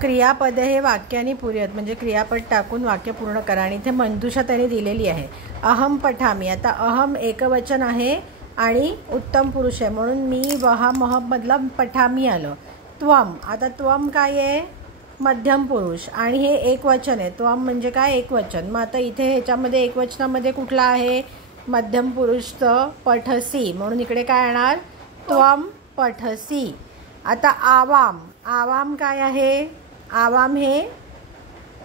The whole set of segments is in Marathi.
क्रियापदे हे वाक्याने पूर्यत म्हणजे क्रियापद टाकून वाक्य पूर्ण करा. आणि इथे मंजुषा त्यांनी दिलेली आहे. अहम पठामी. आता अहम एकवचन आहे आणि उत्तम पुरुष आहे म्हणून मी वहामह मधला पठामी आलं. त्वम. आता त्वम काय आहे? मध्यम पुरुष आणि हे एक वचन आहे. त्वम म्हणजे काय? एक वचन. मग आता इथे ह्याच्यामध्ये एक वचनामध्ये कुठला आहे? मध्यम पुरुषचं पठसी म्हणून इकडे काय येणार? त्वम पठसी. आता आवाम. आवाम काय आहे? आवाम हे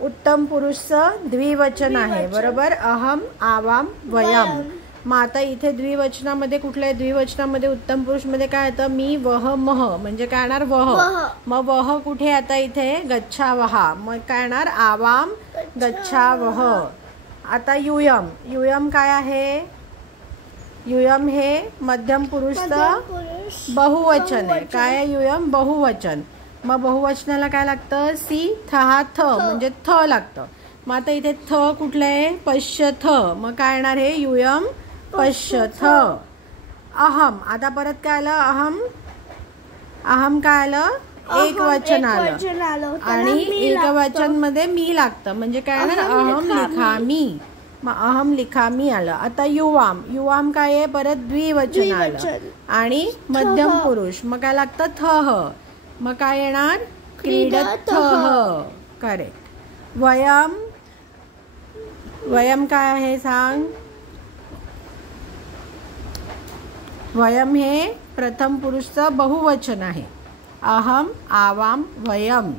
उत्तम पुरुषचं द्विवचन आहे. बरोबर. अहम आवाम वयम. मग आता इथे द्विवचनामध्ये कुठलं आहे? द्विवचनामध्ये उत्तम पुरुषमध्ये काय येतं? मी वह मह म्हणजे काय येणार? वह. मग वह कुठे? आता इथे गच्छावहा. मग काय येणार? आवाम गच्छावह. आता युयम. युयम काय आहे? युयम हे मध्यम पुरुषचं बहुवचन आहे. काय आहे? युयम बहुवचन. मग बहुवचनाला काय लागतं? सी थ हा थ म्हणजे थ लागतं. मग आता इथे थ कुठलं आहे? पश्य थ. मग काय येणार? हे युयम पश्य थ. अहम. आता परत काय आलं? अहम. अहम काय आलं? एक वचन आलं आणि एकवचन मध्ये मी लागतं म्हणजे काय येणार? अहम लिखामी. मग अहम लिखामी आलं. आता युवाम. युवाम काय आहे? परत द्विवचन आलं आणि मध्यम पुरुष. मग काय लागतं? थह. मग काय येणार? क्रीडतः. करेक्ट. वयम. वयम काय आहे सांग? वयम हे प्रथम पुरुषचं बहुवचन आहे. अहम आवाम वयम.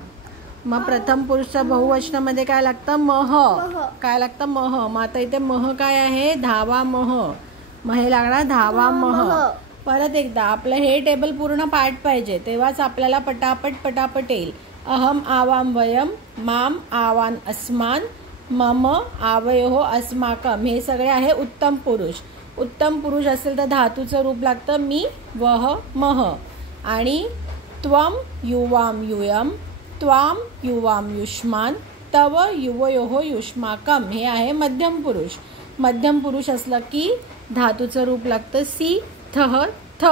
मग प्रथम पुरुषचं बहुवचनामध्ये काय लागतं? मह. काय लागतं? मह. मग आता इथे मह काय आहे? धावा मह. मग हे लागणार धावा मह. परत एकदा आपलं हे टेबल पूर्ण पाठ पाहिजे तेव्हाच आपल्याला पटापट येईल. अहम आवाम वयम. माम आवान अस्मान. मम आवयोः अस्माकम. हे सगळे आहे उत्तम पुरुष. उत्तम पुरुष असेल तर धातूचं रूप लागतं मी वह मह. आणि त्वम युवाम युयम. त्वाम युवाम युष्मान. तव युवयोः युष्माकम. हे आहे मध्यम पुरुष. मध्यम पुरुष असलं की धातूचं रूप लागतं सी थह थ.